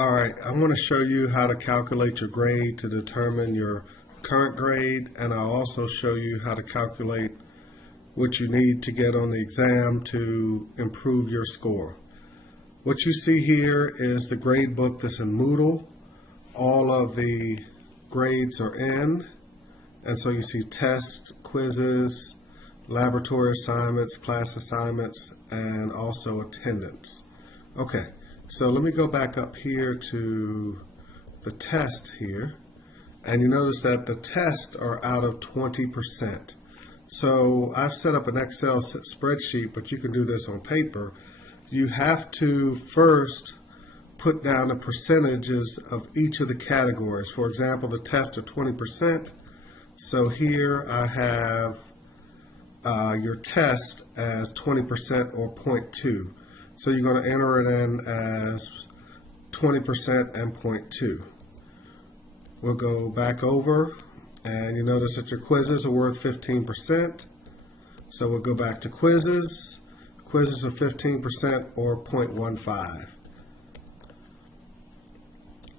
All right, I want to show you how to calculate your grade to determine your current grade, and I'll also show you how to calculate what you need to get on the exam to improve your score. What you see here is the grade book that's in Moodle. All of the grades are in, and so you see tests, quizzes, laboratory assignments, class assignments, and also attendance. Okay. So let me go back up here to the test here, and you notice that the tests are out of 20%. So I've set up an Excel spreadsheet, but you can do this on paper. You have to first put down the percentages of each of the categories. For example, the tests are 20%. So here I have your test as 20% or 0.2. So you're going to enter it in as 20% and 0.2. We'll go back over, and you notice that your quizzes are worth 15%. So we'll go back to quizzes. Quizzes are 15% or 0.15.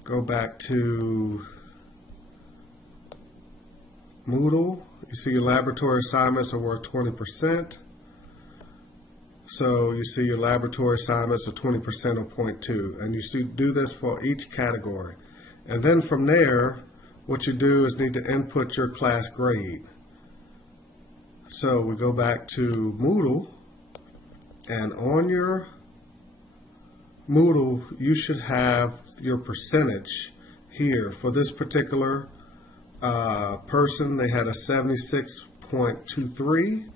Go back to Moodle. You see your laboratory assignments are worth 20%. So you see your laboratory assignments are 20% or 0.2, and you do this for each category. And then from there, what you do is need to input your class grade. So we go back to Moodle, and on your Moodle, you should have your percentage here. For this particular person, they had a 76.23.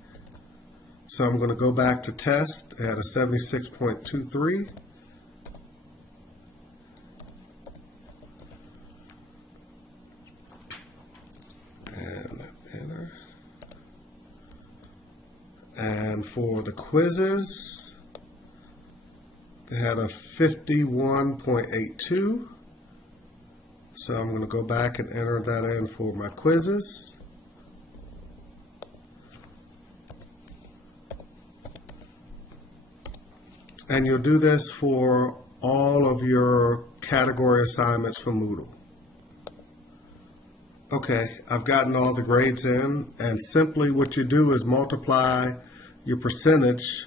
So I'm going to go back to test at a 76.23. And enter. And for the quizzes, they had a 51.82. So I'm going to go back and enter that in for my quizzes. And you'll do this for all of your category assignments from Moodle. Okay, I've gotten all the grades in, and simply what you do is multiply your percentage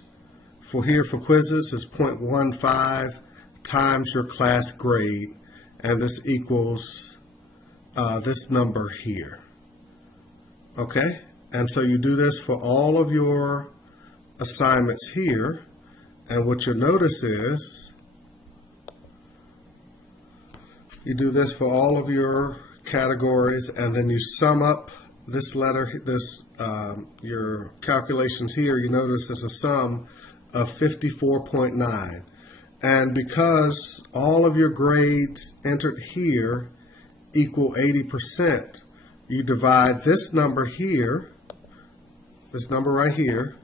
for quizzes is 0.15 times your class grade, and this equals this number here. Okay, and so you do this for all of your assignments here. And what you'll notice is you do this for all of your categories, and then you sum up this letter, your calculations here. You notice it's a sum of 54.9. And because all of your grades entered here equal 80%, you divide this number here, this number right here,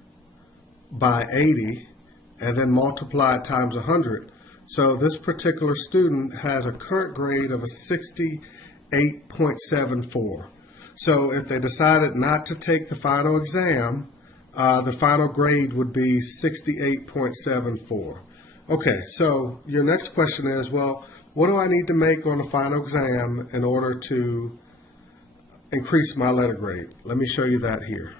by 80. And then multiply it times 100. So this particular student has a current grade of a 68.74. So if they decided not to take the final exam, the final grade would be 68.74. Okay, so your next question is, well, what do I need to make on the final exam in order to increase my letter grade? Let me show you that here.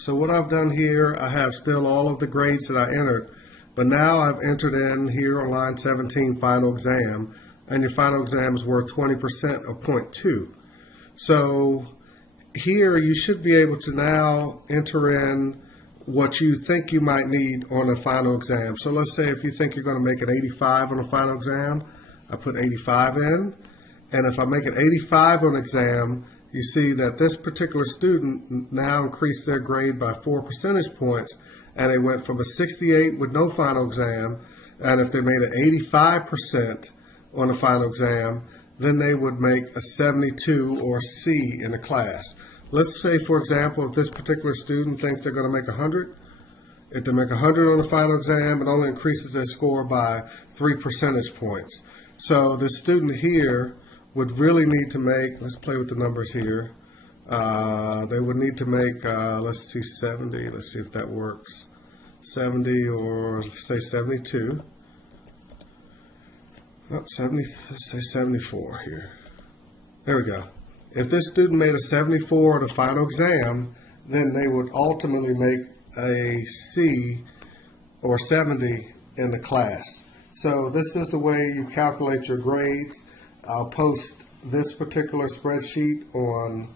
So what I've done here, I have still all of the grades that I entered, but now I've entered in here on line 17 final exam, and your final exam is worth 20% of 0.2. So here you should be able to now enter in what you think you might need on a final exam. So let's say if you think you're going to make an 85 on a final exam, I put 85 in, and if I make an 85 on exam, you see that this particular student now increased their grade by 4 percentage points, and they went from a 68 with no final exam, and if they made an 85% on the final exam, then they would make a 72 or C in the class. Let's say, for example, if this particular student thinks they're going to make 100, if they make 100 on the final exam, it only increases their score by 3 percentage points. So the student here would really need to make, let's play with the numbers here, they would need to make, let's see, 70, let's see if that works, 70 or let's say 72. Oh, 70, let's say 74 here. There we go. If this student made a 74 on the final exam, then they would ultimately make a C or 70 in the class. So this is the way you calculate your grades. I'll post this particular spreadsheet on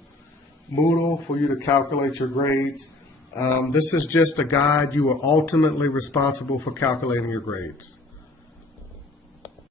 Moodle for you to calculate your grades. This is just a guide. You are ultimately responsible for calculating your grades.